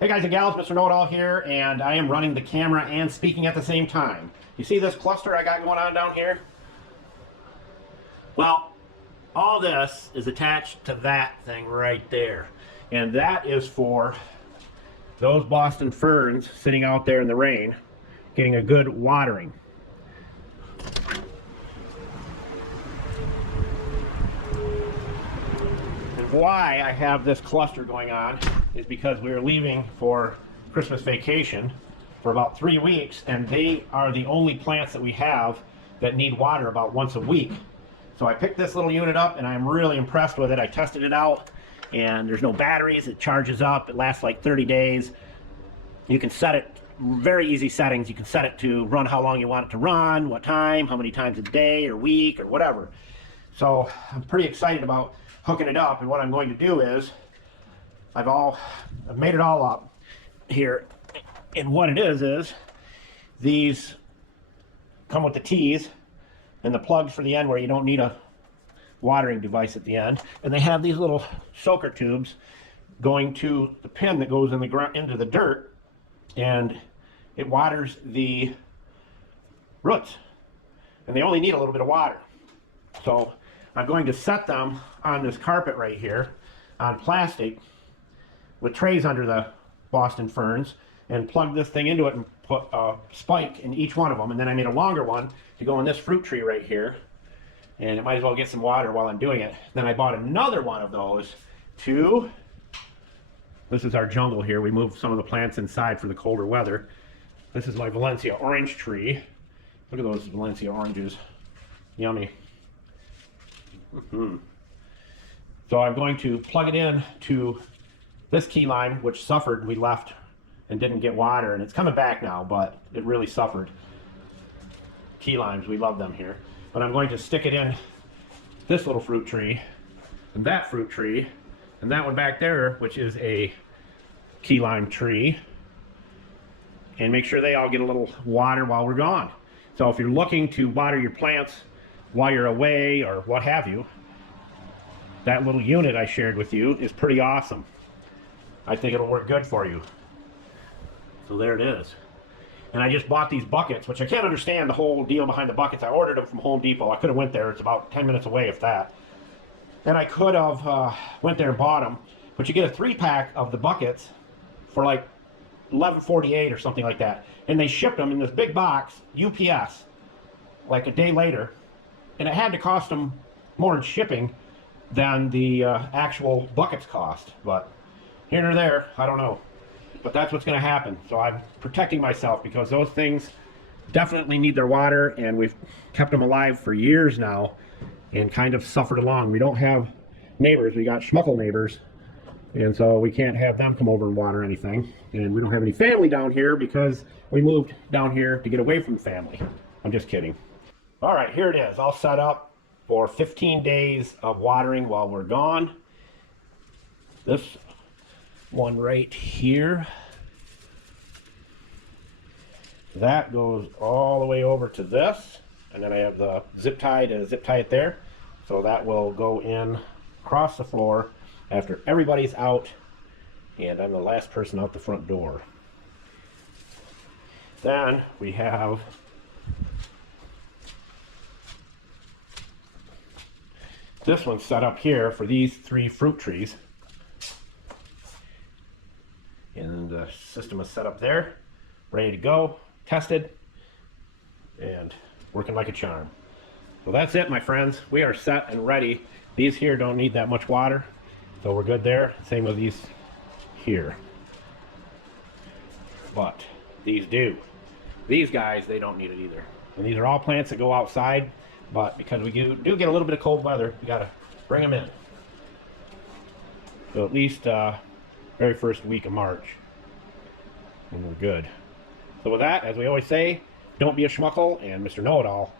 Hey guys and gals, Mr. Know-It-All here, and I am running the camera and speaking at the same time. You see this cluster I got going on down here? Well, all this is attached to that thing right there. And that is for those Boston ferns sitting out there in the rain, getting a good watering. And why I have this cluster going on is because we are leaving for Christmas vacation for about 3 weeks, and they are the only plants that we have that need water about once a week. So I picked this little unit up and I'm really impressed with it. I tested it out and there's no batteries. It charges up. It lasts like 30 days. You can set it, very easy settings. You can set it to run how long you want it to run, what time, how many times a day or week or whatever. So I'm pretty excited about hooking it up, and what I'm going to do is I've made it all up here, and what it is these come with the T's and the plugs for the end where you don't need a watering device at the end, and they have these little soaker tubes going to the pin that goes in the ground into the dirt, and it waters the roots, and they only need a little bit of water. So I'm going to set them on this carpet right here on plastic with trays under the Boston ferns, and plug this thing into it and put a spike in each one of them. And then I made a longer one to go in this fruit tree right here, and it might as well get some water while I'm doing it. Then I bought another one of those to, this is our jungle here. We moved some of the plants inside for the colder weather. This is my Valencia orange tree. Look at those Valencia oranges. Yummy. So I'm going to plug it in to this key lime, which suffered. We left and didn't get water, and it's coming back now, but it really suffered. Key limes, we love them here. But I'm going to stick it in this little fruit tree, and that fruit tree, and that one back there, which is a key lime tree, and make sure they all get a little water while we're gone. So if you're looking to water your plants while you're away or what have you, that little unit I shared with you is pretty awesome. I think it'll work good for you. So there it is. And I just bought these buckets, which I can't understand the whole deal behind the buckets. I ordered them from Home Depot. I could have went there. It's about 10 minutes away, if that. And I could have went there and bought them. But you get a 3-pack of the buckets for like $11.48 or something like that. And they shipped them in this big box, UPS, like a day later. And it had to cost them more in shipping than the actual buckets cost. But here nor there, I don't know. But that's what's going to happen. So I'm protecting myself because those things definitely need their water, and we've kept them alive for years now and kind of suffered along. We don't have neighbors. We got schmuckle neighbors, and so we can't have them come over and water anything. And we don't have any family down here because we moved down here to get away from family. I'm just kidding. All right, here it is, all set up for 15 days of watering while we're gone. This one right here, that goes all the way over to this, and then I have the zip tie to zip tie it there, so that will go in across the floor after everybody's out, and I'm the last person out the front door. Then we have this one set up here for these 3 fruit trees. And the system is set up there, ready to go, tested, and working like a charm. So that's it, my friends. We are set and ready. These here don't need that much water, so we're good there. Same with these here. But these do. These guys, they don't need it either. And these are all plants that go outside, but because we do get a little bit of cold weather, we gotta bring them in. So at least very first week of March, and we're good. So with that, as we always say, don't be a schmuckle, and Mr. Know-It-All